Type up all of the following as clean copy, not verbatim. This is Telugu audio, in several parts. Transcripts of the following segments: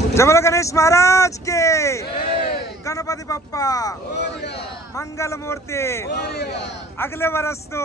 जय गणेश महाराज के गणपति बप्पा मंगल मूर्ति अगले वर्ष तो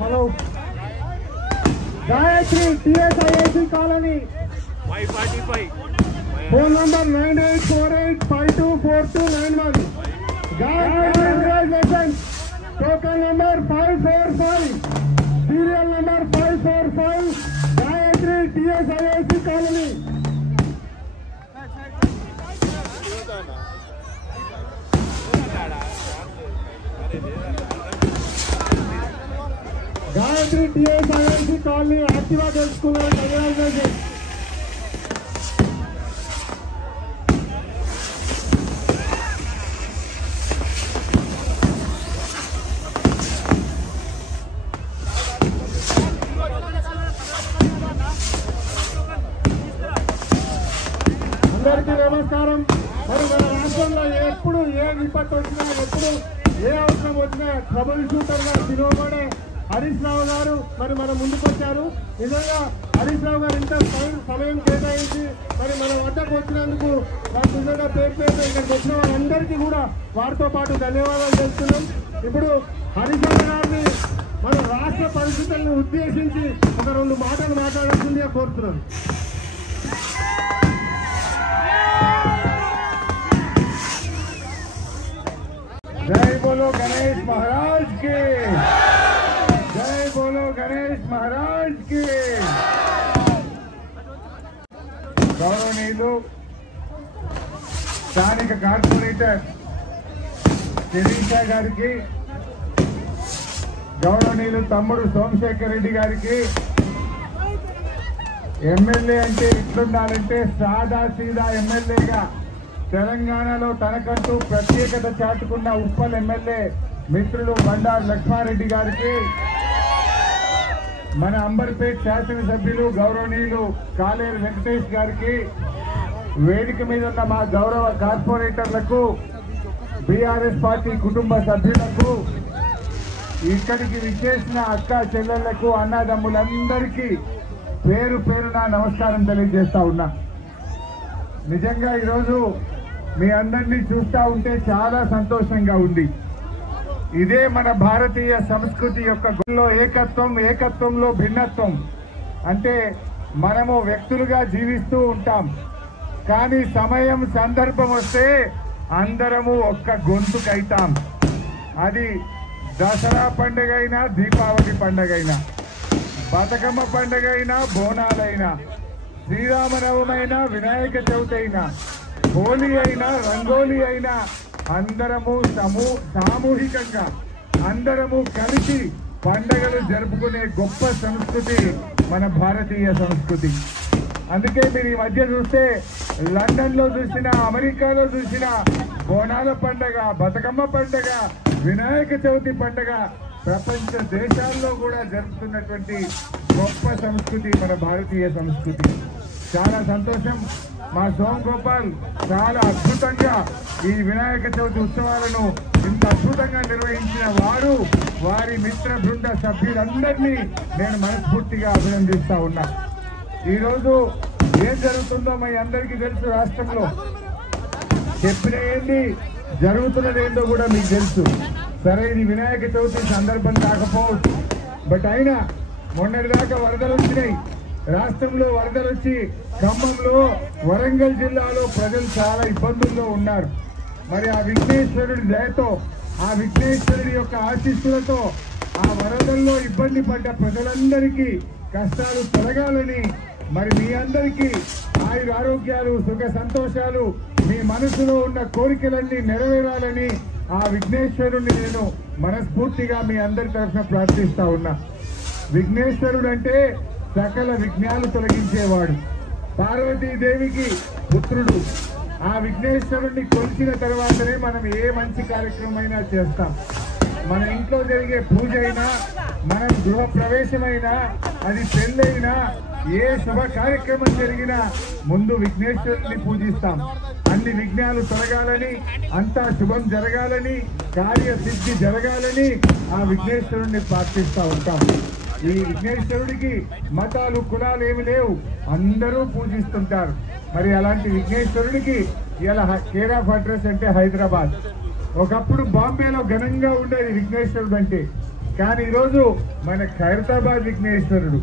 Hello. Gayatri TSIAC Colony. 545. Phone number 9848524291. Gayatri Congratulations. Token number 545. Serial number 545. Gayatri TSIAC Colony. Gayatri TSIAC Colony Activa Girls School and Congratulations. అందరికీ నమస్కారం. మరి మన రాష్ట్రంలో ఎప్పుడు ఏ విపత్తు వచ్చినా ఎప్పుడు ఏ అవసరం వచ్చినా ట్రబుల్ షూటర్గా పిలువబడే హరీష్ రావు గారు మరి మన ముందుకు వచ్చారు. నిజంగా హరీష్ రావు గారు ఇంత సమయం కేటాయించి మరి మన వద్దకు వచ్చినందుకు వారికి నిజంగా పేరు ఇక్కడికి వచ్చిన వాళ్ళందరికీ కూడా వారితో పాటు ధన్యవాదాలు చేస్తున్నాం. ఇప్పుడు హరీష్ రావు గారిని మన రాష్ట్ర పరిస్థితులను ఉద్దేశించి ఒక 2 మాటలు మాట్లాడాల్సిందిగా కోరుతున్నాను. जय बोलो गणेश महाराज के, जय बोलो गणेश महाराज के। गौरवनीयुलु स्थानिक कार्पोरेटर శిరీష గారికి, గౌరవనీయులు తమ్ముడు సోమశేఖర్ రెడ్డి గారికి, ఎమ్మెల్యే అంటే ఇట్లుండాలంటే సాదా సీదా ఎమ్మెల్యేగా తెలంగాణలో తనకంటూ ప్రత్యేకత చాటుకున్న ఉప్పల్ ఎమ్మెల్యే మిత్రులు బండారు లక్ష్మారెడ్డి గారికి, మన అంబర్పేట్ శాసనసభ్యులు గౌరవనీయులు కాలేరు వెంకటేష్ గారికి, వేదిక మీద ఉన్న మా గౌరవ కార్పొరేటర్లకు, బీఆర్ఎస్ పార్టీ కుటుంబ సభ్యులకు, ఇక్కడికి విచ్చేసిన అక్క చెల్లెళ్లకు, అన్నదమ్ములందరికీ పేరు పేరున నమస్కారం తెలియజేస్తా ఉన్నా. నిజంగా ఈరోజు మీ అందరినీ చూస్తూ ఉంటే చాలా సంతోషంగా ఉంది. ఇదే మన భారతీయ సంస్కృతి యొక్క గుణంలో ఏకత్వం, ఏకత్వంలో భిన్నత్వం. అంటే మనము వ్యక్తులుగా జీవిస్తూ ఉంటాం, కానీ సమయం సందర్భం వస్తే అందరము ఒక్క గొంతుకైతాం. అది దసరా పండుగ అయినా, దీపావళి పండుగ అయినా, బతుకమ్మ పండుగ అయినా, బోనాలైనా, శ్రీరామనవమి అయినా, వినాయక చవితి అయినా, హోలీ అయినా, రంగోలీ అయినా, అందరము సామూహికంగా అందరము కలిసి పండుగలు జరుపుకునే గొప్ప సంస్కృతి మన భారతీయ సంస్కృతి. అందుకే మీరు ఈ మధ్య చూస్తే లండన్లో చూసినా, అమెరికాలో చూసినా బోనాల పండుగ, బతుకమ్మ పండుగ, వినాయక చవితి పండుగ ప్రపంచ దేశాల్లో కూడా జరుపుతున్నటువంటి గొప్ప సంస్కృతి మన భారతీయ సంస్కృతి. చాలా సంతోషం. మా సోమ్ గోపాల్ చాలా అద్భుతంగా ఈ వినాయక చవితి ఉత్సవాలను ఇంత అద్భుతంగా నిర్వహించిన వారు, వారి మిత్ర బృంద సభ్యులందరినీ నేను మనస్ఫూర్తిగా అభినందిస్తా ఉన్నా. ఈరోజు ఏం జరుగుతుందో మీ అందరికీ తెలుసు. రాష్ట్రంలో చెప్పిన ఏంటి జరుగుతున్నదేంటో కూడా మీకు తెలుసు. సరే, ఇది వినాయక చవితి సందర్భం కాకపోవచ్చు, బట్ అయినా మొన్నటిదాకా వరదలు వచ్చినాయి. రాష్ట్రంలో వరదలు వచ్చి ఖమ్మంలో, వరంగల్ జిల్లాలో ప్రజలు చాలా ఇబ్బందుల్లో ఉన్నారు. మరి ఆ విఘ్నేశ్వరుడి దయతో, ఆ విఘ్నేశ్వరుడి యొక్క ఆశీస్సులతో ఆ వరదల్లో ఇబ్బంది పడ్డ ప్రజలందరికీ కష్టాలు తొలగాలని, మరి మీ అందరికీ ఆయుర ఆరోగ్యాలు, సుఖ సంతోషాలు, మీ మనసులో ఉన్న కోరికలన్నీ నెరవేరాలని ఆ విఘ్నేశ్వరుణ్ణి నేను మనస్ఫూర్తిగా మీ అందరి తరఫున ప్రార్థిస్తా ఉన్నా. విఘ్నేశ్వరుడు అంటే సకల విఘ్నాలు తొలగించేవాడు, పార్వతీదేవికి పుత్రుడు. ఆ విఘ్నేశ్వరుణ్ణి కొలిచిన తర్వాతనే మనం ఏ మంచి కార్యక్రమమైనా చేస్తాం. మన ఇంట్లో జరిగే పూజ అయినా, మన గృహ ప్రవేశమైనా, అది పెళ్ళైనా, ఏ శుభ కార్యక్రమం జరిగినా ముందు విఘ్నేశ్వరుని పూజిస్తాం. అన్ని విఘ్నాలు తొలగాలని, అంతా శుభం జరగాలని, కార్యసిద్ధి జరగాలని ఆ విఘ్నేశ్వరుణ్ణి ప్రార్థిస్తూ ఉంటాం. ఈ విఘ్నేశ్వరుడికి మతాలు, కులాలు ఏమి లేవు, అందరూ పూజిస్తుంటారు. మరి అలాంటి విఘ్నేశ్వరుడికి ఇలా కేర్ ఆఫ్ అడ్రస్ అంటే హైదరాబాద్. ఒకప్పుడు బాంబేలో ఘనంగా ఉండేది విఘ్నేశ్వరుడు అంటే, కానీ ఈరోజు మన ఖైరతాబాద్ విఘ్నేశ్వరుడు,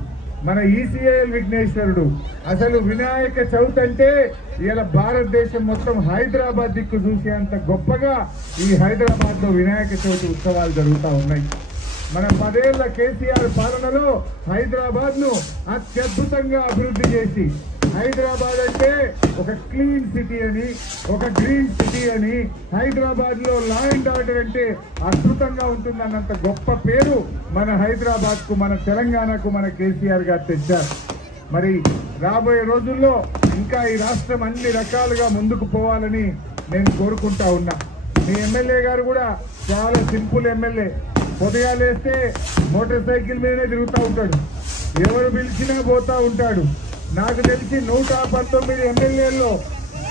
మన ఈసీఐఎల్ విఘ్నేశ్వరుడు. అసలు వినాయక చవితి అంటే ఇలా భారతదేశం మొత్తం హైదరాబాద్ దిక్కు చూసేంత గొప్పగా ఈ హైదరాబాద్ లో వినాయక చవితి ఉత్సవాలు జరుగుతూ ఉన్నాయి. మన 10 ఏళ్ల కేసీఆర్ పాలనలో హైదరాబాద్ ను అత్యద్భుతంగా అభివృద్ధి చేసి, హైదరాబాద్ అంటే ఒక క్లీన్ సిటీ అని, ఒక గ్రీన్ సిటీ అని, హైదరాబాద్ లో లా అండ్ ఆర్డర్ అంటే అద్భుతంగా ఉంటుందన్నంత గొప్ప పేరు మన హైదరాబాద్ కు, మన తెలంగాణకు మన కేసీఆర్ గారు తెచ్చారు. మరి రాబోయే రోజుల్లో ఇంకా ఈ రాష్ట్రం అన్ని రకాలుగా ముందుకు పోవాలని నేను కోరుకుంటా ఉన్నా. మీ ఎమ్మెల్యే గారు కూడా చాలా సింపుల్ ఎమ్మెల్యే. పొద్దుగాలేస్తే మోటార్ సైకిల్ మీదనే తిరుగుతూ ఉంటాడు, ఎవరు పిలిచినా పోతా ఉంటాడు. నాకు తెలిసి 119 ఎమ్మెల్యేల్లో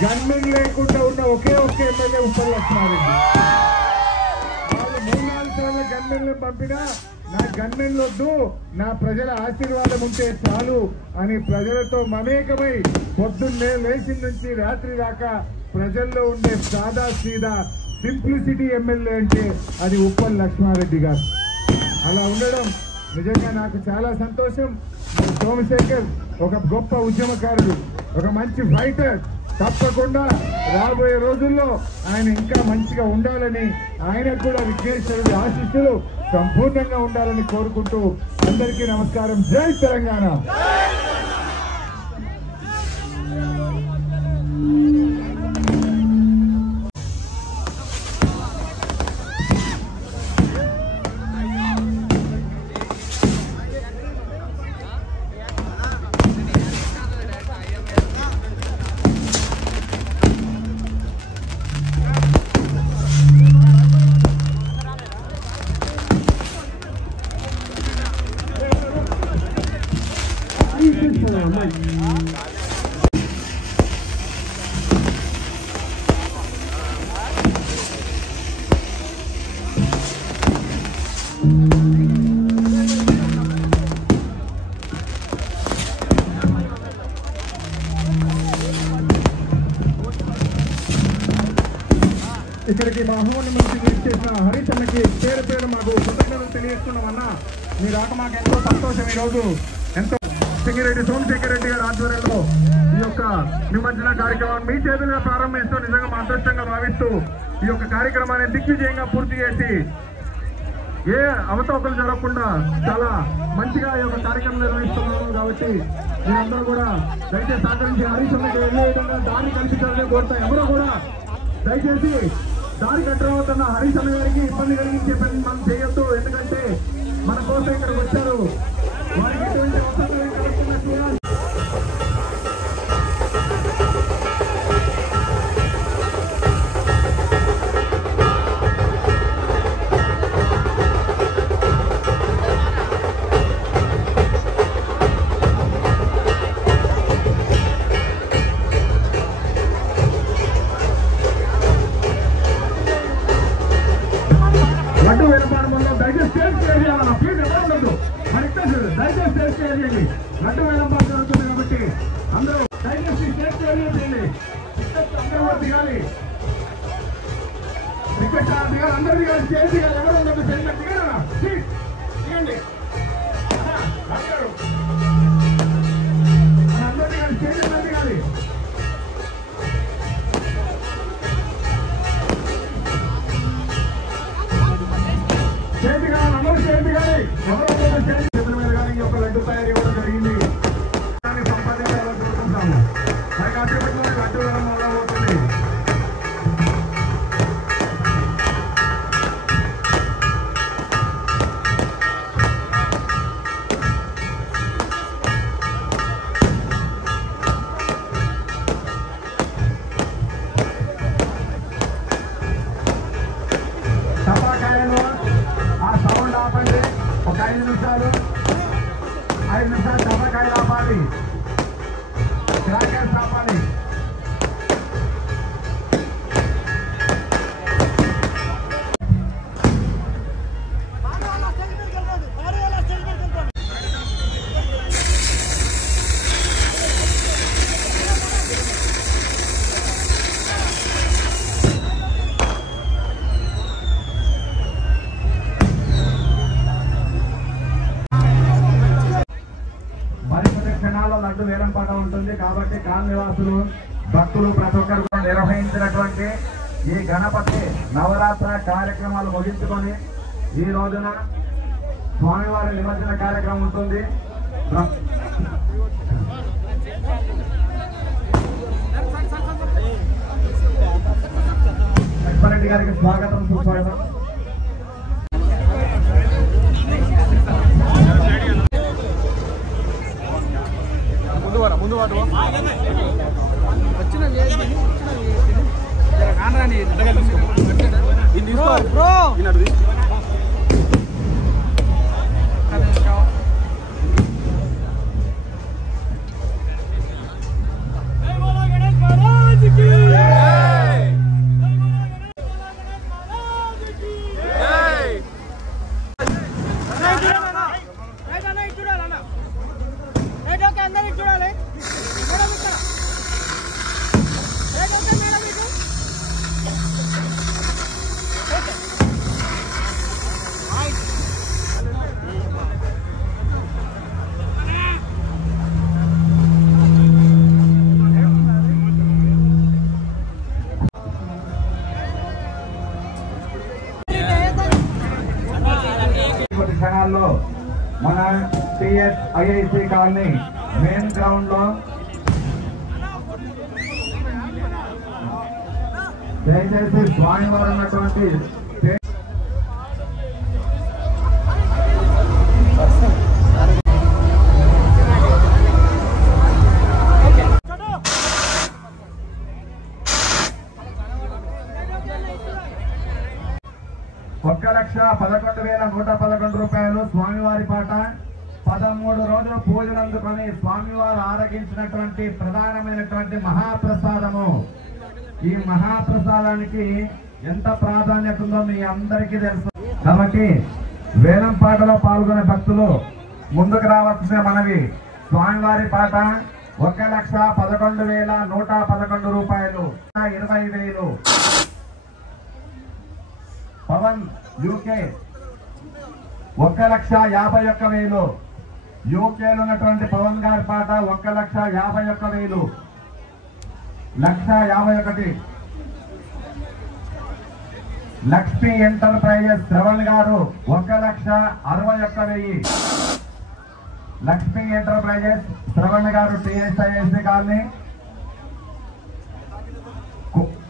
గన్మెన్ లేకుండా ఉన్న ఒకే ఒక్క ఎమ్మెల్యే ఉప్పల్ లక్ష్మారెడ్డి. వాళ్ళు 3-4 సార్లు గన్మెన్లను పంపినా నా గన్మెన్లు వద్దు, నా ప్రజల ఆశీర్వాదం ఉంటే చాలు అని ప్రజలతో మమేకమై పొద్దున్నే లేచిన నుంచి రాత్రి దాకా ప్రజల్లో ఉండే సాదా సీదా సింప్లిసిటీ ఎమ్మెల్యే అంటే అది ఉప్పల్ లక్ష్మారెడ్డి గారు. అలా ఉండడం నిజంగా నాకు చాలా సంతోషం. సోమశేఖర్ ఒక గొప్ప ఉద్యమకారుడు, ఒక మంచి ఫైటర్. తప్పకుండా రాబోయే రోజుల్లో ఆయన ఇంకా మంచిగా ఉండాలని, ఆయనకు కూడా విఘ్నేశ్వరుడి ఆశీస్సులు సంపూర్ణంగా ఉండాలని కోరుకుంటూ అందరికీ నమస్కారం. జై తెలంగాణ. ఇక్కడికి మా హోం నుంచి చేసిన హరీష్ అన్నకి పేరు పేరు మాకు కృతజ్ఞతలు తెలియజేస్తున్నామన్నా. మీ రాక మాకు ఎంతో సంతోషం. ఈరోజు ఎంతో సింగిరెడ్డి సోమశేఖర్ రెడ్డి గారి ఆధ్వర్యంలో ఈ యొక్క నిమజ్జన కార్యక్రమం మీ చేతులుగా ప్రారంభిస్తూ నిజంగా మా అదృష్టంగా భావిస్తూ ఈ యొక్క కార్యక్రమాన్ని దిగ్విజయంగా పూర్తి చేసి ఏ అవతవకలు జరగకుండా చాలా మంచిగా ఈ యొక్క కార్యక్రమం నిర్వహిస్తున్నాము. కాబట్టి మీరందరూ కూడా దయచేసి సహకరించి హరీష్ అన్నకి వెళ్ళే విధంగా దారి కల్పించాలని కోరుతాం. ఎవరో కూడా దయచేసి దారి కట్టవద్దన్న హరీష్ అన్న గారికి ఇబ్బంది కలిగించే పని మనం చేయొద్దు. ఎందుకంటే మన కోసం ఇక్కడికి వచ్చారు. వారికి ఎటువంటి అవసరం కలుగుతున్నా చేయాలి. లడ్డు వేలంపాడంలో దయచేసి స్టేజ్ క్లియర్ చేయాలన్న. ప్లీజ్ ఎవరు ఉండదు. దయచేసి స్టేజ్ క్లియర్ చేయండి. లడ్డు వేలంపాడు జరుగుతుంది కాబట్టి అందరూ దయచేసి స్టేజ్ క్లియర్ చేయండి. అందరూ కూడా దిగాలి. రిక్వెస్ట్ దిగాలి. అందరూ దిగాలి. స్టేజ్ దిగాలి. ఎవరు ఉండదు. దిగాలన్నా దిగండి. అందరూ దిగాలి. స్టేజ్ అందరూ దిగాలి. చేతి కానీ అందరూ చేతి కానీ ఎవరో చేతుల మీద కానీ ఈ యొక్క లడ్డు తయారీ ఇవ్వడం జరిగింది. దాన్ని సంపాదించాలని కోరుకుంటాము. మరి కాసేపట్లో లడ్డు వేలం మొదలవుతుంది. టపాకాయలు ఆ సౌండ్ ఆపండి. ఒక 5 నిమిషాలు టపాకాయలు ఆపాలి. క్రాకర్స్ ఆపాలి. క్షణాల్లో లడ్డు వేలంపాట ఉంటుంది. కాబట్టి కాలనివాసులు భక్తులు ప్రతి ఒక్కరు నిర్వహించినటువంటి ఈ గణపతి నవరాత్ర కార్యక్రమాలు ముగించుకొని ఈ రోజున స్వామివారి నిమజ్జన కార్యక్రమం ఉంటుంది. లక్ష్మారెడ్డి గారికి స్వాగతం, సుస్వాగతం. ముందు వాడు వచ్చిన క్షణాల్లో మన TSIIC కాలనీ మెయిన్ గ్రౌండ్ లో దయచేసి స్వామివారు ఉన్నటువంటి ₹1,11,111 స్వామివారి పాట 13 రోజులు పూజలు అందుకొని స్వామివారు ఆరగించినటువంటి ప్రధానమైనటువంటి మహాప్రసాదము. ఈ మహాప్రసాదానికి ఎంత ప్రాధాన్యత ఉందో మీ అందరికీ తెలుసు. కాబట్టి వేలం పాటలో పాల్గొనే భక్తులు ముందుకు రావాల్సిన మనవి. స్వామివారి పాట ₹1,11,111, ₹20,000, పవన్ యూకే 1,51,000 యూకేలో ఉన్నటువంటి పవన్ గారి పాట 1,51,000 1,51,000 లక్ష్మీ ఎంటర్ప్రైజెస్ శ్రవణ్ గారు 1,61,000 లక్ష్మీ ఎంటర్ప్రైజెస్ శ్రవణ్ గారు టీఎస్ఐఎస్సీ కాలనీ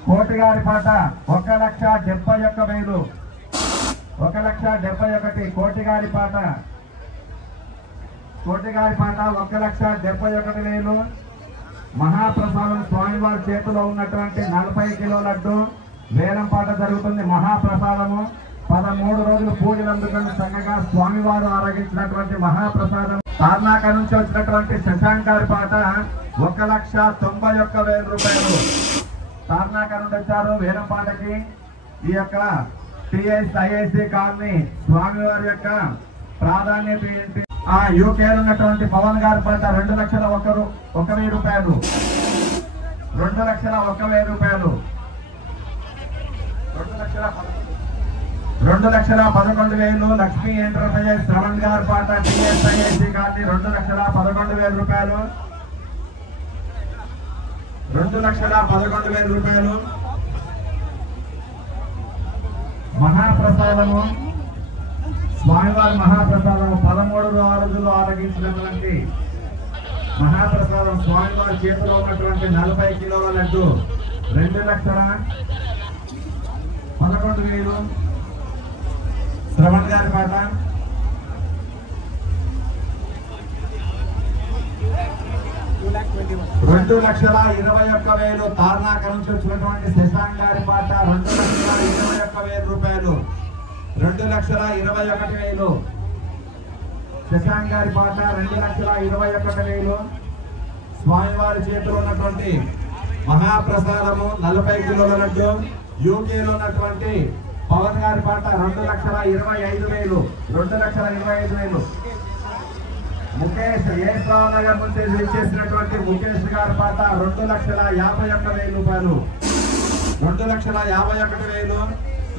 కోటి గారి పాట 1,71,000 1,71,000 కోటి గారి పాట 1,71,000 మహాప్రసాదం స్వామివారి చేతిలో ఉన్నటువంటి 40 కిలో లడ్డు వేలం పాట జరుగుతుంది. మహాప్రసాదము 13 రోజులు పూజలు అందుకుని చక్కగా స్వామివారు ఆరగించినటువంటి మహాప్రసాదం. తార్నాక నుంచి వచ్చినటువంటి శశాంక్ గారి పాట 1,91,000 రూపాయలు. తార్నాక నుండి వచ్చారు వేలం పాటకి. ఈ యొక్క టిఎస్ఐఏసీ కాలనీ స్వామివారి యొక్క ప్రాధాన్యత ఏంటి? యూకేలో ఉన్నటువంటి పవన్ గారి పాట 2,01,000 రూపాయలు. 2,01,000 రూపాయలు. 2,11,000 లక్ష్మీ ఎంటర్ప్రైజెస్ శ్రవణ్ గారి పాట టిఎస్ఐఏసీ కాలనీ 2,11,000 రూపాయలు. 2,11,000 రూపాయలు. మహాప్రసాదము స్వామివారి మహాప్రసాదము 13 రోజులు ఆరగించినటువంటి మహాప్రసాదం స్వామివారి చేతిలో ఉన్నటువంటి 40 కిలోల లడ్డు 2,11,000 శ్రవణ్ గారి పాట. 2,21,000 తార్నాక నుంచి వచ్చినటువంటి శశాంక్ గారి పాట 2,21,000 రూపాయలు. 2,21,000 శశాంక్ గారి పాట 2,21,000 స్వామివారి చేతిలో ఉన్నటువంటి మహాప్రసాదము 40 కిలోల లడ్డు. యూకేలో ఉన్నటువంటి పవన్ గారి పాట 2,25,000. 2,25,000 ముఖేష్ ఏశ్రావు నగర్ నుంచి విచ్చేసినటువంటి ముఖేష్ గారి పాట 2,51,000 రూపాయలు. 2,51,000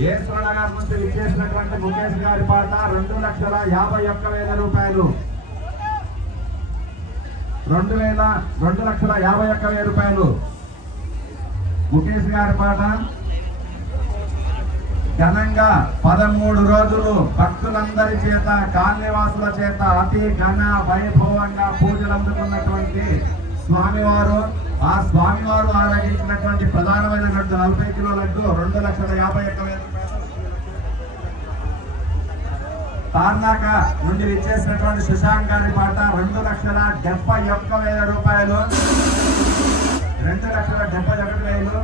ఏశ్రావు నగర్ నుంచి విచ్చేసినటువంటి ముఖేష్ గారి పాట 2,51,000 రూపాయలు. 2,51,000 రూపాయలు ముఖేష్ గారి పాట. ఘనంగా 13 రోజులు భక్తులందరి చేత కాలనివాసుల చేత అతి ఘన వైభవంగా పూజలు అందుకున్నటువంటి స్వామివారు ఆ స్వామివారు ఆరగించినటువంటి ప్రధానమైన లడ్డు 40 కిలో లడ్డు 2,51,000 తార్నాక నుండి విచ్చేసినటువంటి శశాంక్ గారి పాట 2,71,000 రూపాయలు. 2,71,000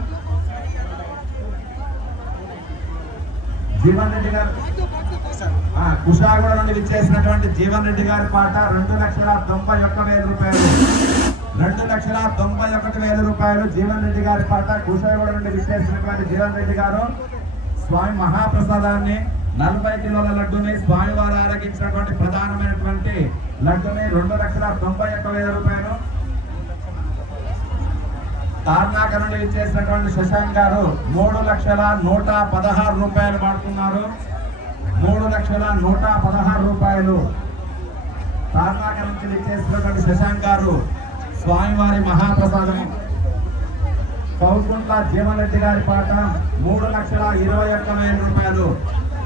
జీవన్ రెడ్డి గారు కుషాగూడ నుండి విచ్చేసినటువంటి జీవన్ రెడ్డి గారి పాట 2,91,000 రూపాయలు. 2,91,000 రూపాయలు జీవన్ రెడ్డి గారి పాట. కుషాగూడ నుండి విచ్చేసినటువంటి జీవన్ రెడ్డి గారు స్వామి మహాప్రసాదాన్ని 40 కిలోల లడ్డుని స్వామివారు ఆరగించినటువంటి ప్రధానమైనటువంటి లడ్డుని 2,91,000 రూపాయలు. తార్నాక నుండి ఇచ్చేసినటువంటి శశాంక్ గారు 3,116 రూపాయలు మాడుతున్నారు. 3,116 రూపాయలు తార్నాక నుంచి ఇచ్చేసినటువంటి శశాంక్ గారు స్వామివారి మహాప్రసాదం. కౌకుంట్ల జీవన్ రెడ్డి గారి పాట 3,21,000 రూపాయలు.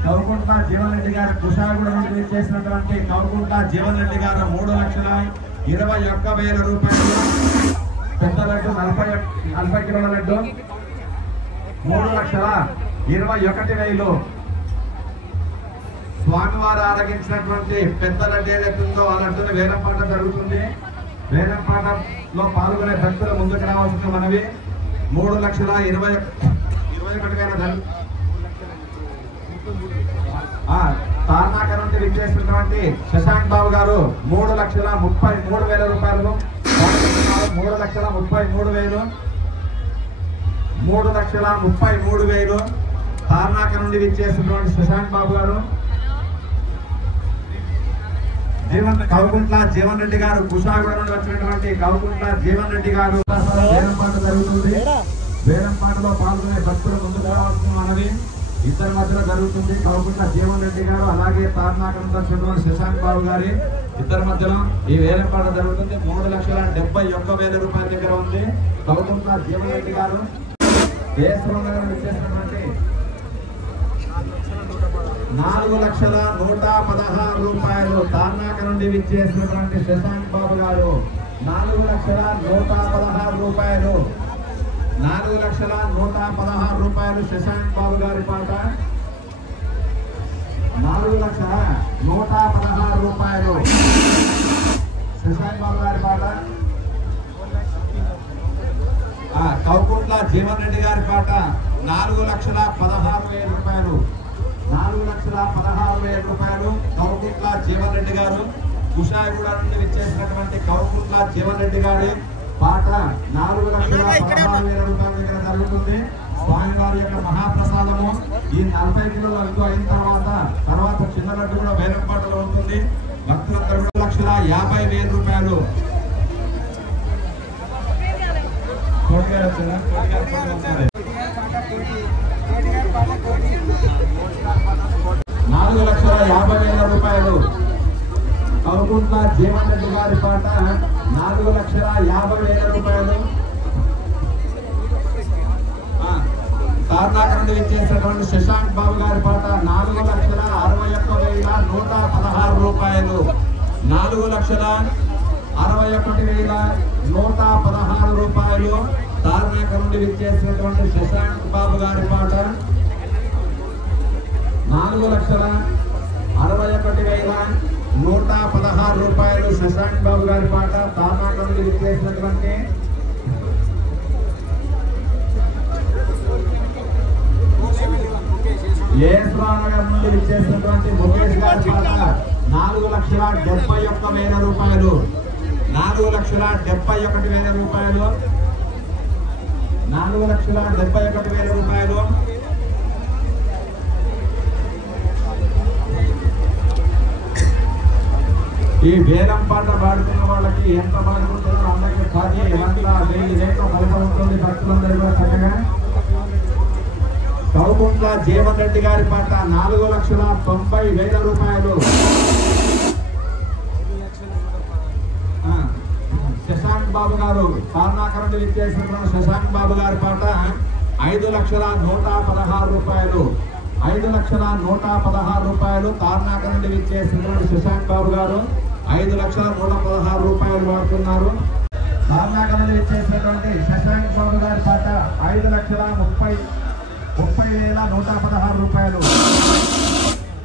కౌకుంట్ల జీవన్ రెడ్డి గారి కుషాగూడ నుండి ఇచ్చేసినటువంటి కౌకుంట్ల జీవన్ రెడ్డి గారు 3,21,000 రూపాయలు. పెద్ద లడ్డు 40 కిలోల లడ్డు 3,21,000 స్వామివారు ఆరగించినటువంటి పెద్ద లడ్డు ఏదైతుందో ఆ లడ్డుని వేలం పాట జరుగుతుంది. వేలం పాటలో పాల్గొనే భక్తులు ముందుకు రావాల్సిన మనవి. 3,21,000 తార్నాక నుండి విచ్చేసినటువంటి శశాంక్ బాబు గారు 3,33,000 రూపాయలు. 3,33,000 3,33,000 తార్నాక నుండి విచ్చేసినటువంటి శశాంక్ బాబు గారు. కౌకుంట్ల జీవన్ రెడ్డి గారు కుషాగూడ నుండి వచ్చినటువంటి కౌకుంట్ల జీవన్ రెడ్డి గారు వేలం పాట జరుగుతుంది. వేలం పాటలో పాల్గొనే భక్తులు ముందుకు రావాల్సిన మనవి. ఇద్దరి మధ్యలో జరుగుతుంది. కౌకుంట్ల జీవన్ రెడ్డి గారు అలాగే తార్నాకరంలో చెందిన శశాంక్ బాబు గారి ఇద్దరి మధ్యలో ఈ వేలంపాట జరుగుతుంది. 3,71,000 రూపాయల దగ్గర ఉంది. కౌకుంట్ల జీవన్ రెడ్డి గారు ఇచ్చేసినటువంటి 4,116,000 రూపాయలు తార్నాక నుండి విచ్చేసినటువంటి శశాంక్ బాబు గారు 4,116,000 రూపాయలు 4,116,000 రూపాయలు శశాంక్ బాబు గారి పాట 4,116,000 రూపాయలు శశాంక్ బాబు గారి పాట. కౌకుంట్ల జీవన్ రెడ్డి గారి పాట 4,16,000 రూపాయలు 4,16,000 రూపాయలు కౌకుంట్ల జీవన్ రెడ్డి గారు కుషాయిగూడ నుండి విచ్చేసినటువంటి కౌకుంట్ల జీవన్ రెడ్డి గారి పాట 4,16,000 రూపాయల దగ్గర జరుగుతుంది. స్వామివారి యొక్క మహాప్రసాదము ఈ 40 కిలోల లడ్డు అయిన తర్వాత చిన్న లడ్డు కూడా వేలం పాటలో ఉంటుంది. భక్తులందరూ 2,50,000 రూపాయలు 4,50,000 రూపాయలు కౌకుంట్ల జీవన్ రెడ్డి గారి పాట 4,50,000 రూపాయలు. తార్నాక నుండి విచ్చేసినటువంటి శశాంక్ బాబు గారి పాట 4,61,116 రూపాయలు 4,61,116 రూపాయలు. తార్నాక నుండి విచ్చేసినటువంటి శశాంక్ బాబు గారి పాట 4,61,116 రూపాయలు శశాంక్ బాబు గారి పాట. తార్నాక నుండి విచ్చేసినటువంటి ఏస్రానగర్ నుండి విచ్చేసినటువంటి ముఖేష్ గారి పాట 4,71,000 రూపాయలు 4,71,000 రూపాయలు 4,71,000 రూపాయలు. ఈ వేలం పాట పాడుతున్న వాళ్ళకి ఎంత బాగుంటుందో అందరికీ 10,000 రేట్లు ఫలితం ఉంటుంది. భక్తులందరూ కూడా చక్కగా కౌకుంట్ల జీవన్ రెడ్డి గారి పాట 4,90,000 రూపాయలు శశాంక్ బాబు గారు తార్నాక నుండి విచ్చేసినటువంటి శశాంక్ బాబు గారి పాట 5,116,000 రూపాయలు 5,116,000 రూపాయలు. తార్నాక నుండి విచ్చేసినటువంటి శశాంక్ బాబు గారు 5,116,000 రూపాయలు వాడుతున్నారు. తార్నాక నుండి విచ్చేసినటువంటి శశాంక్ బాబు గారి పాట 5,30,116 రూపాయలు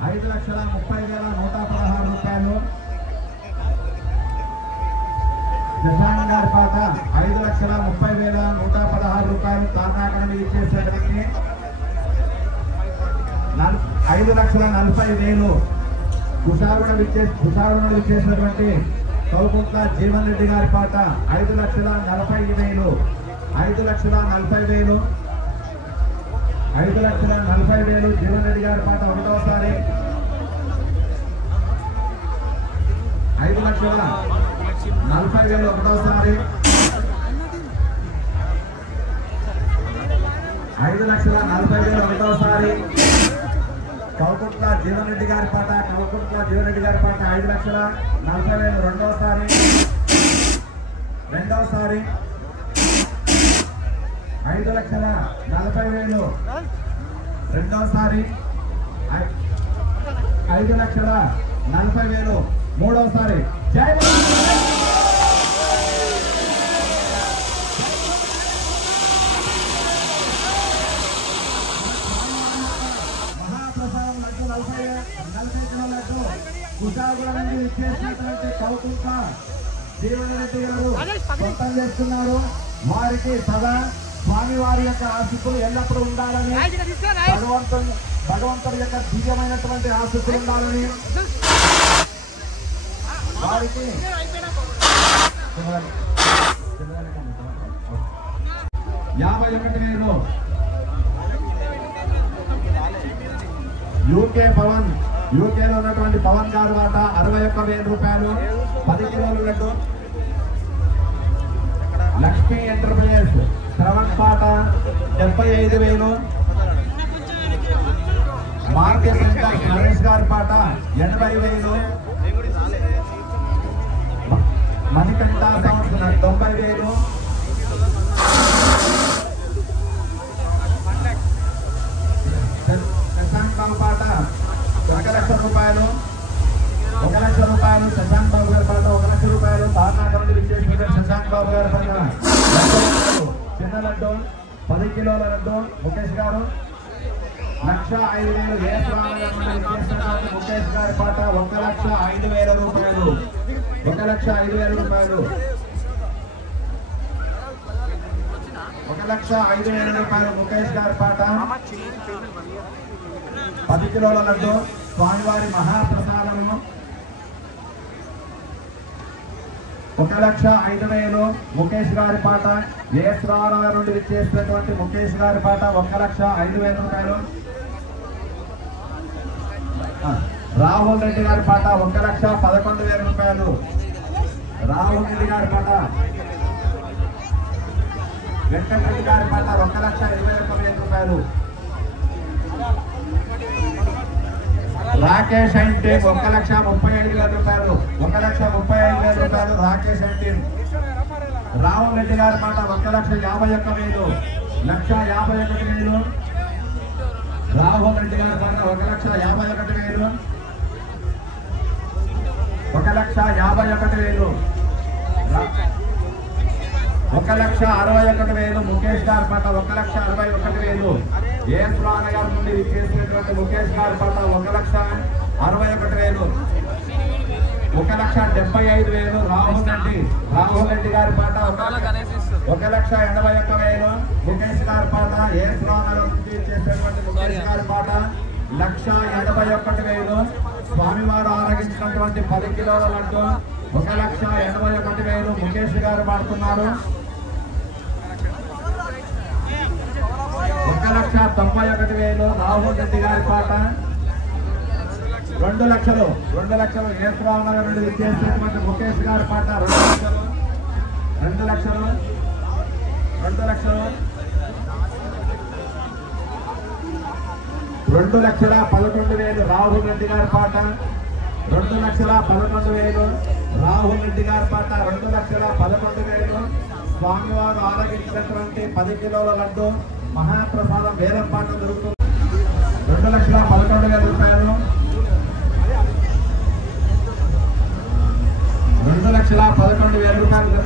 5,30,116 రూపాయలు. శశాంక్ గారి పాట 5,30,116 రూపాయలు. తార్నాక నుండి విచ్చేసినటువంటి 5,40,000 కుషారుడు విచ్చేసినటువంటి కౌకుంట్ల జీవన్ రెడ్డి గారి పాట 5,40,000 5,40,000 5,40,000 జీవన్ రెడ్డి గారి పాట ఒకటోసారి 5,40,000 ఒకటోసారి 5,40,000 ఒకటోసారి. కౌకుంట్ల జీవన్ రెడ్డి గారి పాట 5,40,000 రెండోసారి 5,40,000 రెండోసారి 5,40,000 మూడోసారి. జై మహాప్రసాదం లడ్డు 40 కిలోల లడ్డు కుషాగుడ నుండి విచ్చేసినటువంటి కౌకుంట్ల జీవన్ రెడ్డి గారు సొంతం చేస్తున్నారు. వారికి సదా స్వామివారి యొక్క ఆశీస్సులు ఎల్లప్పుడూ ఉండాలని భగవంతుడి యొక్క దివ్యమైనటువంటి ఆశీస్సులు ఉండాలని వారికి 51,000 యూకేలో ఉన్నటువంటి పవన్ గారు వాట 61,000 రూపాయలు 10 కిలోల లడ్డు. లక్ష్మీ ఎంటర్ప్రైజెస్ శ్రవణ్ పాట 75,000 మార్కెట్ నరేష్ గారి పాట 80,000, మణికంఠ 90,000, శశాంక్ బాబు పాట 1,00,000 రూపాయలు, 1,00,000 రూపాయలు. శశాంక్ బాబు గారి పాట 1,00,000 రూపాయలు. తార్నాక నుండి విచ్చేసిన శశాంక్ బాబు గారి పాట చిన్న లడ్డు 10 కిలోల లడ్డు ముఖేష్ గారు 1,05,000. ముఖేష్ గారి పాట 1,05,000 రూపాయలు, 1,05,000 రూపాయలు, 1,05,000 రూపాయలు. ముఖేష్ గారి పాట 10 కిలోల లడ్డు స్వామివారి మహాప్రసాదము 1,05,000. ముఖేష్ గారి పాట ఏస్రాల నుండి విచ్చేసినటువంటి ముఖేష్ గారి పాట 1,05,000 రూపాయలు. రాహుల్ రెడ్డి గారి పాట 1,11,000 రూపాయలు. రాహుల్ రెడ్డి గారి పాట. వెంకటరెడ్డి గారి పాట 1,21,000 రూపాయలు. రాకేష్ అంటే 1,35,000 రూపాయలు, 1,35,000 రూపాయలు. రాకేష్ అంటే రాహుల్ రెడ్డి గారి పాట 1,51,000, 1,51,000. రాహుల్ రెడ్డి గారి పాట 1,51,000, 1,51,000, 1,61,000. ముఖేష్ గారి పాట 1,61,000. ఏఎస్ రానగర్ నుండి చేసినటువంటి ముఖేష్ గారి పాట 1,61,000, 1,75,000. రాహుల్ రెడ్డి గారి పాట 1,81,000. ముఖేష్ గారి పాట ఏఎస్ రానగర్ నుండి చేసినటువంటి ముఖేష్ గారి పాట 1,81,000. స్వామివారు ఆరగించినటువంటి 10 కిలోల లడ్డు 1,81,000 ముఖేష్ గారు పాడుతున్నారు. 1,91,000. రాహుల్ రెడ్డి గారి పాట 2,00,000, 2,00,000. ఏస్రావునగర్ నుండి చేసినటువంటి ముఖేష్ గారి పాట 2,00,000, 2,00,000, 2,00,000, 2,11,000. రాహుల్ రెడ్డి గారి పాట 2,11,000. రాహుల్ రెడ్డి గారి పాట 2,11,000. స్వామివారు ఆరగించినటువంటి 10 కిలోల లడ్డు మహాప్రసాదం వేలం పాట దొరుకుతుంది. 2,11,000 రూపాయలు, 2,11,000 రూపాయలు.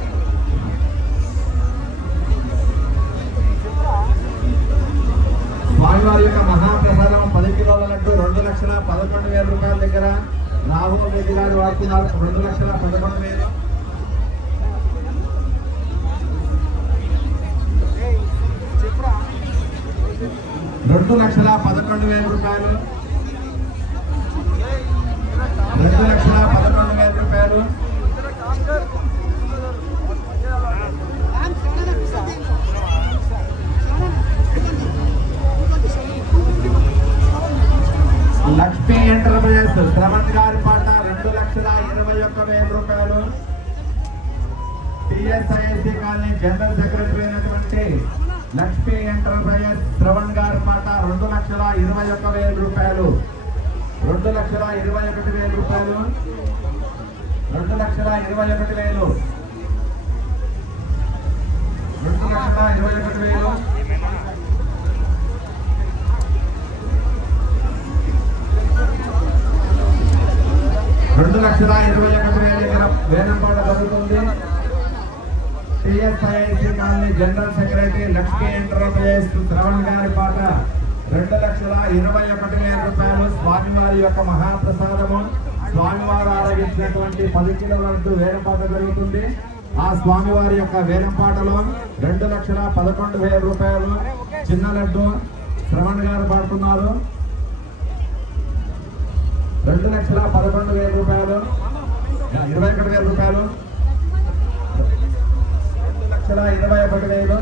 స్వామివారి యొక్క మహాప్రసాదం 10 కిలోల లడ్డు 2,11,000 రూపాయల దగ్గర రాహుల్ రెడ్డి గారు వాడుతున్నారు. 2,11,000, 2,11,000 రూపాయలు, 2,11,000 రూపాయలు. లక్ష్మీ ఎంటర్ప్రైజెస్ శ్రవణ్ గారి పాట 2,21,000 రూపాయలు. టిఎస్ఐసి కాలనీ జనరల్ సెక్రటరీ అయినటువంటి లక్ష్మీ ఎంటర్ప్రైజెస్ శ్రవణ్ గారి పాట 2,21,000 రూపాయలు, 2,21,000 రూపాయలు, 2,21,000, 2,21,000. వేలంపాట జరుగుతుంది. TSIC colony general secretary Lakshmi enterprises Shravan గారి పాట 2,21,000 రూపాయలు. స్వామివారి యొక్క మహాప్రసాదము స్వామివారు ఆరగించినటువంటి 10 కిలోల లడ్డు వేలంపాట జరుగుతుంది. ఆ స్వామివారి యొక్క వేలంపాటలో 2,11,000 రూపాయలు చిన్న లడ్డు శ్రవణ్ గారు పాడుతున్నారు. 2,11,000 రూపాయలు, 21,000 రూపాయలు, 2,21,000.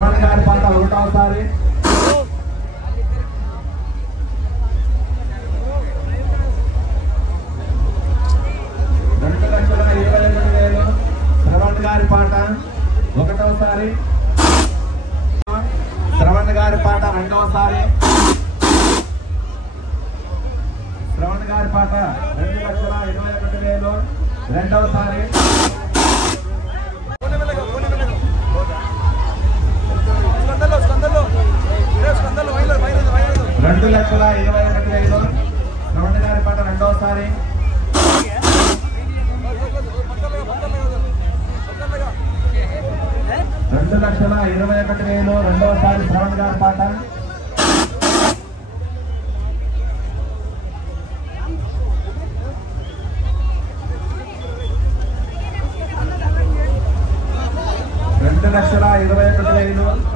శ్రవణ్ గారి పాట ఒకటోసారి, 2,21,000. శ్రవణ్ గారి పాట ఒకటోసారి, శ్రవణ్ గారి పాట రెండవసారి, శ్రవణగారిపాట 2,21,000 రెండవసారి 2,21,000 శ్రవణగారిపాట రెండవసారి 2,21,000 రెండవసారి శ్రవణగారిపాట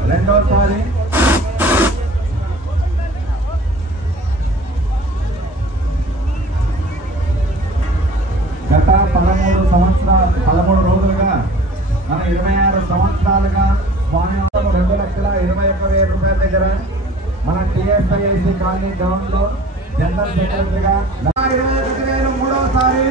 రెండవసారి గత 13 రోజులుగా మన 26 సంవత్సరాలుగా స్వామి 2,21,000 రూపాయల దగ్గర మన టీఎస్ఐఐసి కాలనీ గ్రౌండ్ లో జనరల్ సెక్రటరీగా 21,000 మూడవసారి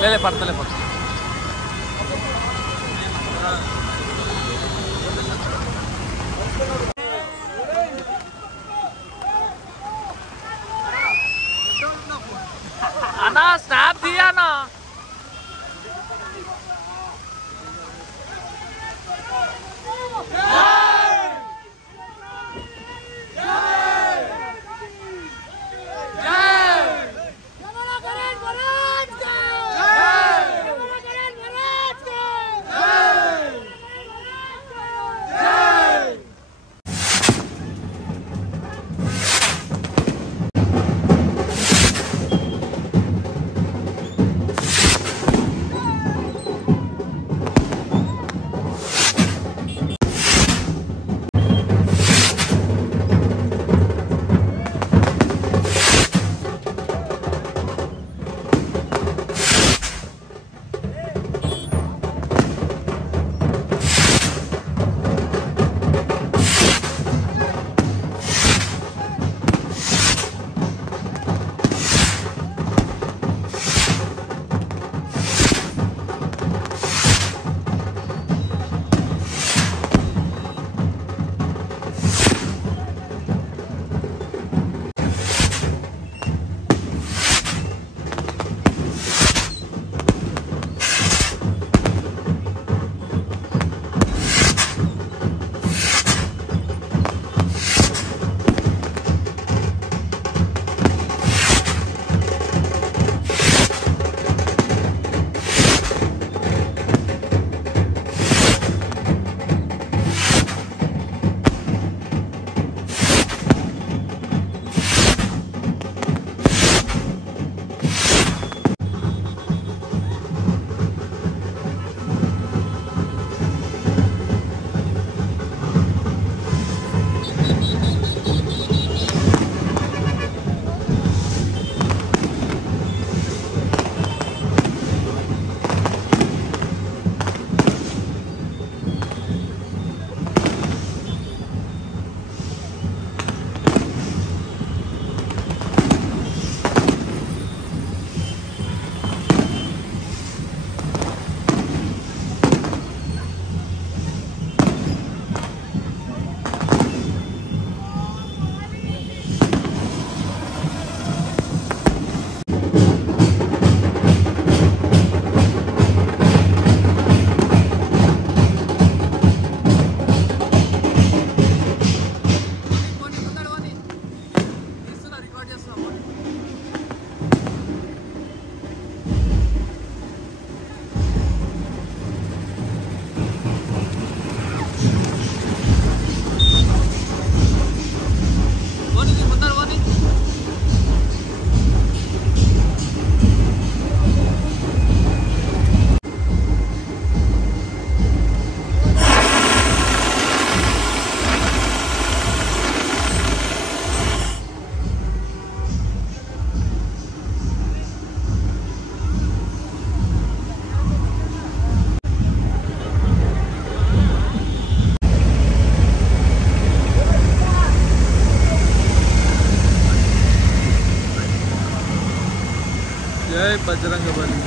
ले पड़ता अन्ना स्नैप दिया ना జై బజరంగబలి.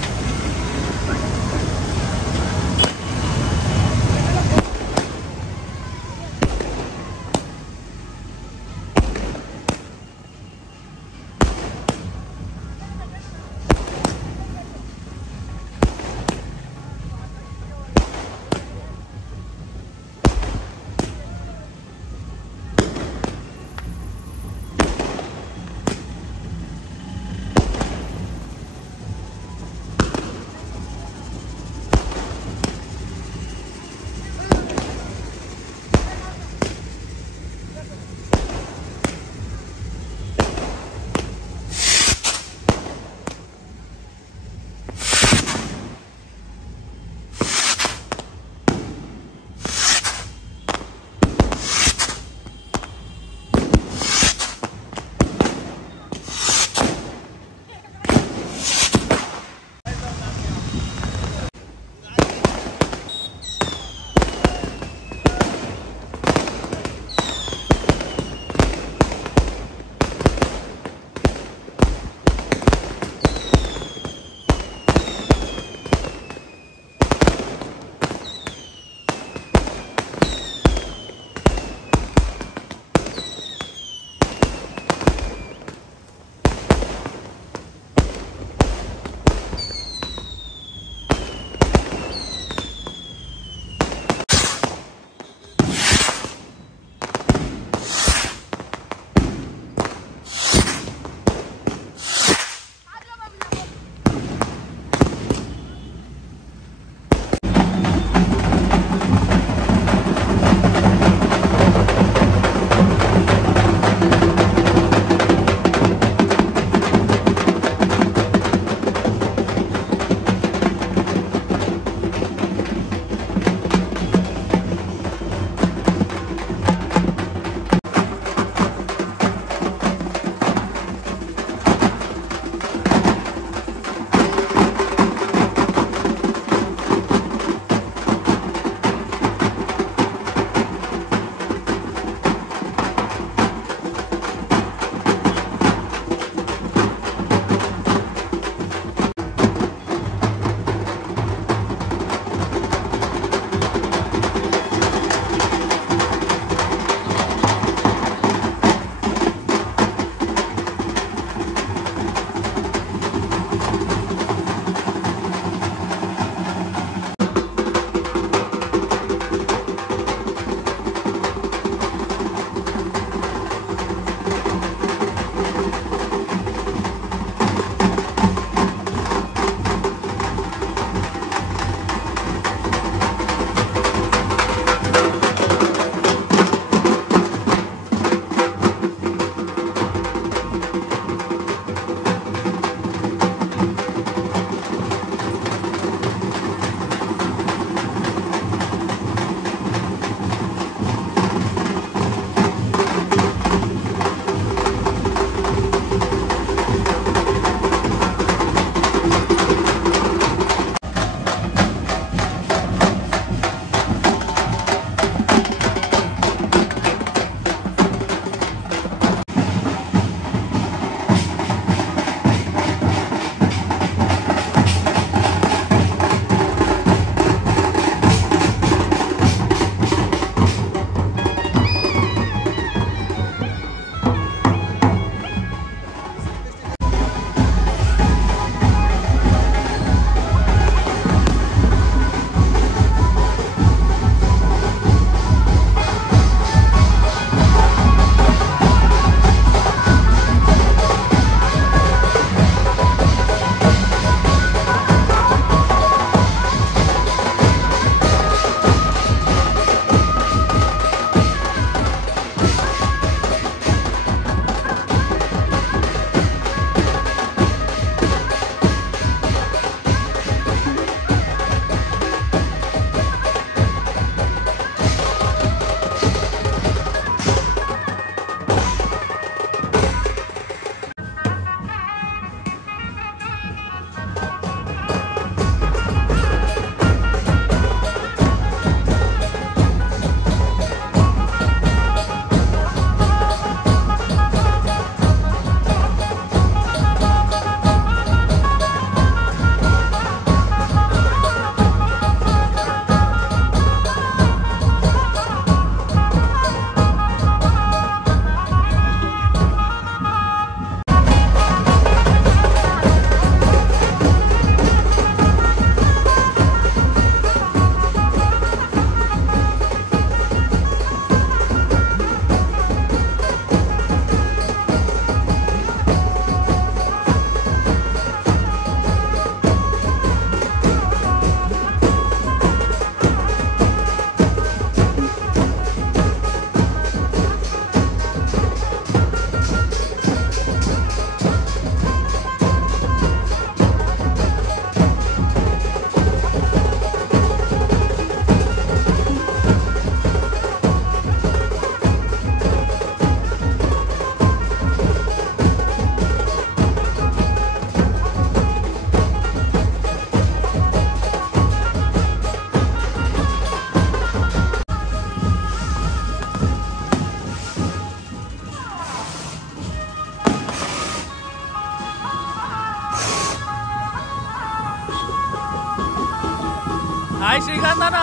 సాయి శ్రీకాంత్ అన్న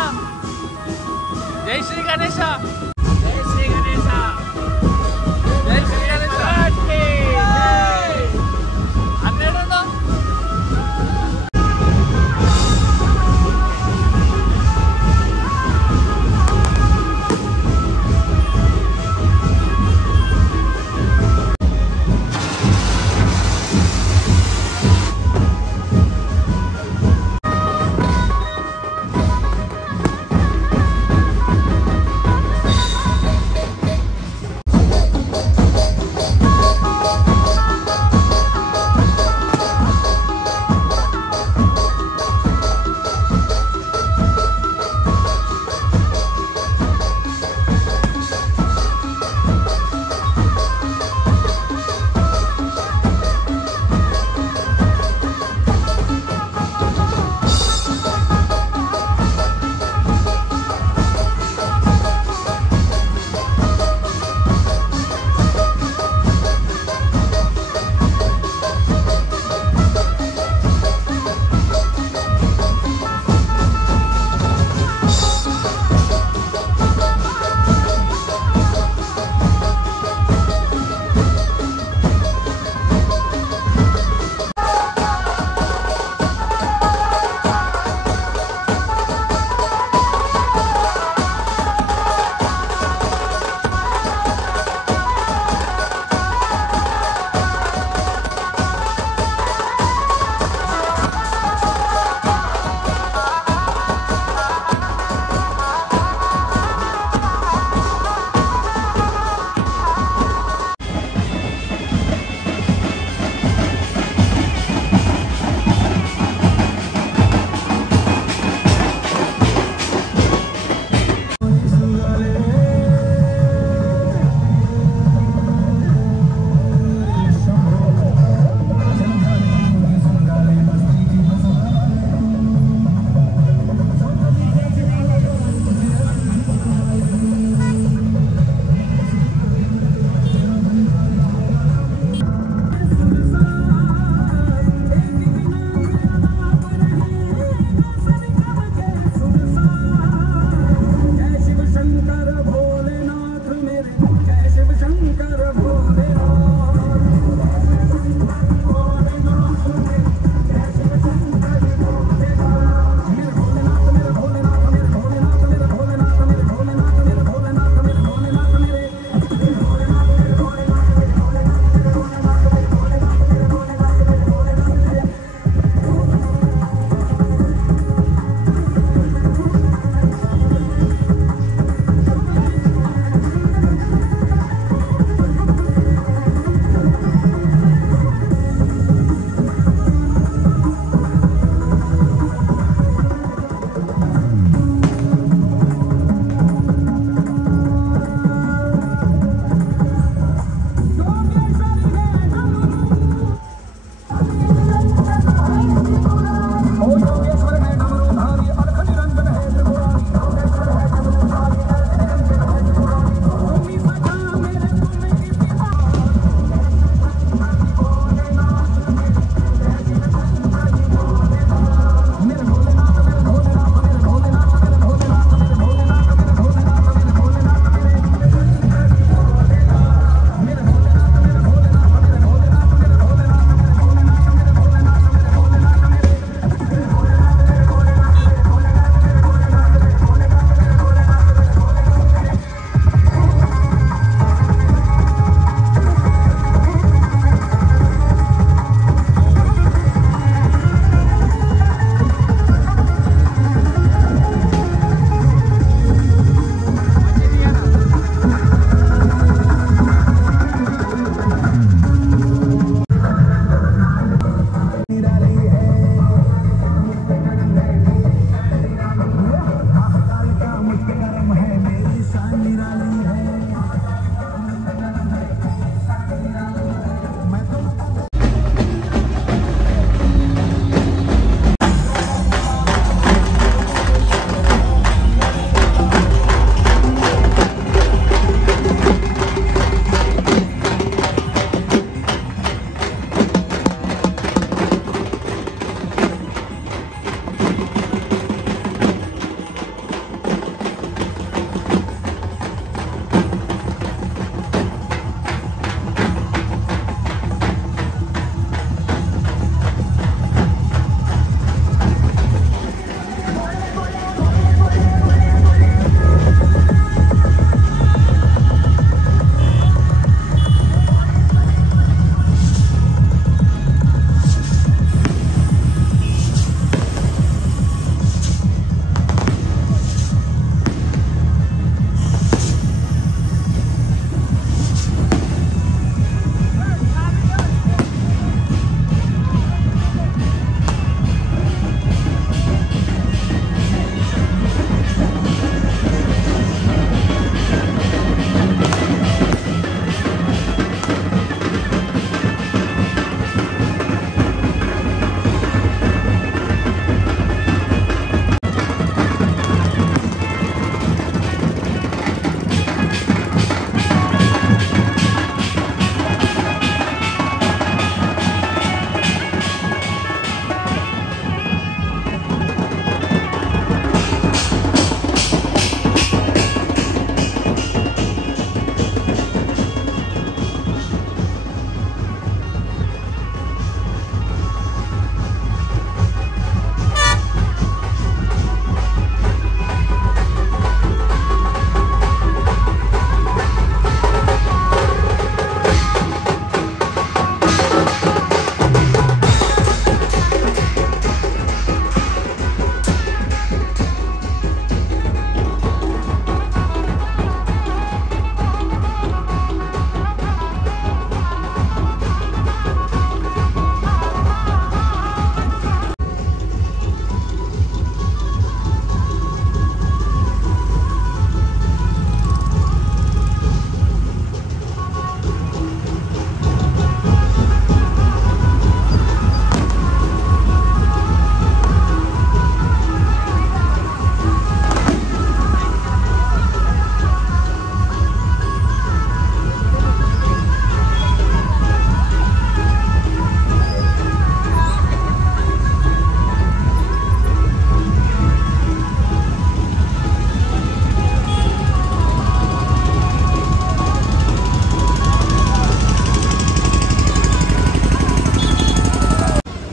జై శ్రీ గణేశ జై శ్రీ గణేశ జై శ్రీ గణేశ అన్నేడు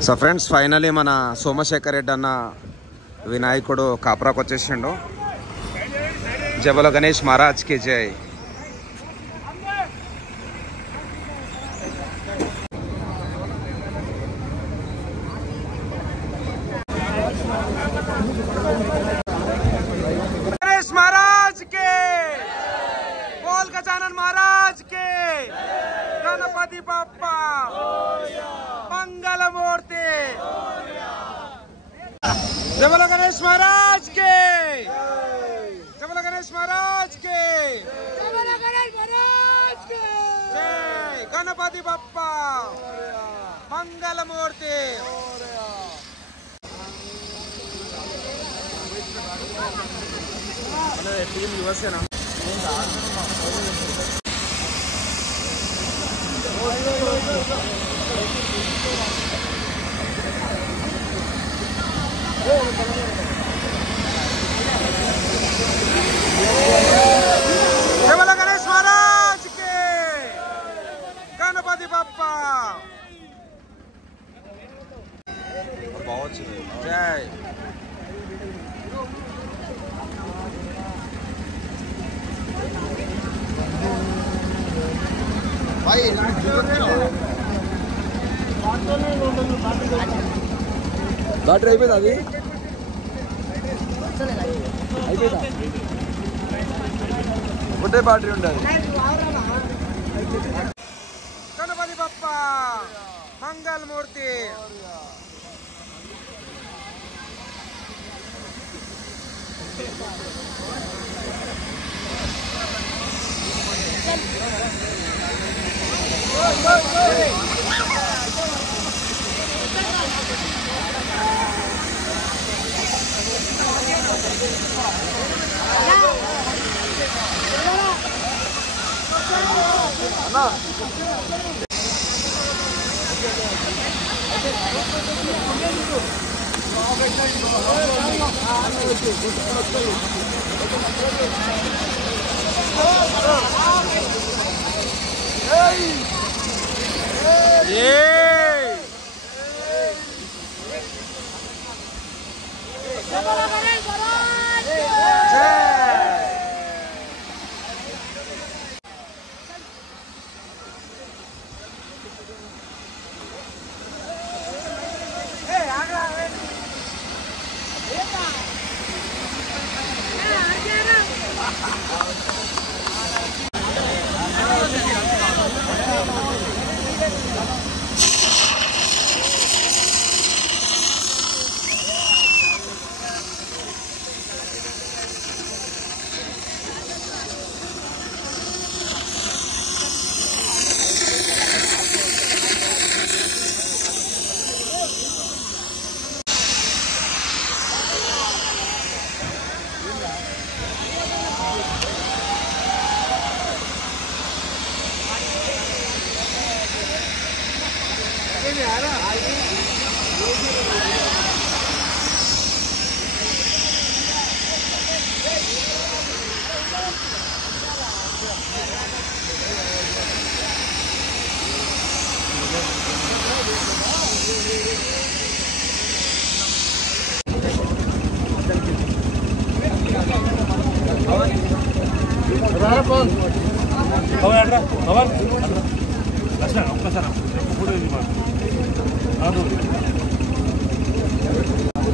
సో ఫ్రెండ్స్, ఫైనలీ మన సోమశేఖర్ రెడ్డి అన్న వినాయకుడు కాపరాకు వచ్చేసిండు. జబల గణేష్ మహారాజ్కి జై. गणेश महाराज के, बोल गजानन महाराज के, गणपति बाप्पा मंगल मूर्ति. जय बोलो गणेश महाराज के, जय बोलो गणेश महाराज के, जय बोलो गणेश महाराज के, जय गणपति बाप्पा मंगल मूर्ति. जय बोलो गणेश महाराज के, गणपति बाप्पा बहुत जय. బ్యాటరీ అయిపోయింది, అది అయిపోయిందా? ఒకటే బ్యాటరీ ఉండాలి. గణపతి బప్ప మంగళమూర్తి.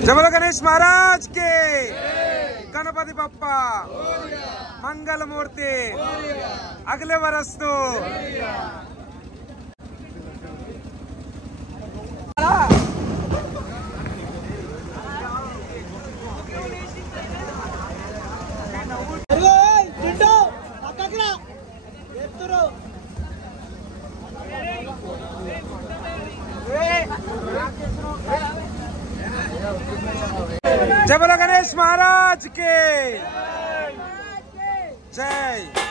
जय बोलो गणेश महाराज के, गणपति बप्पा मंगल मूर्ति. अगले वर्ष तो जय बोलो गणेश महाराज के जय.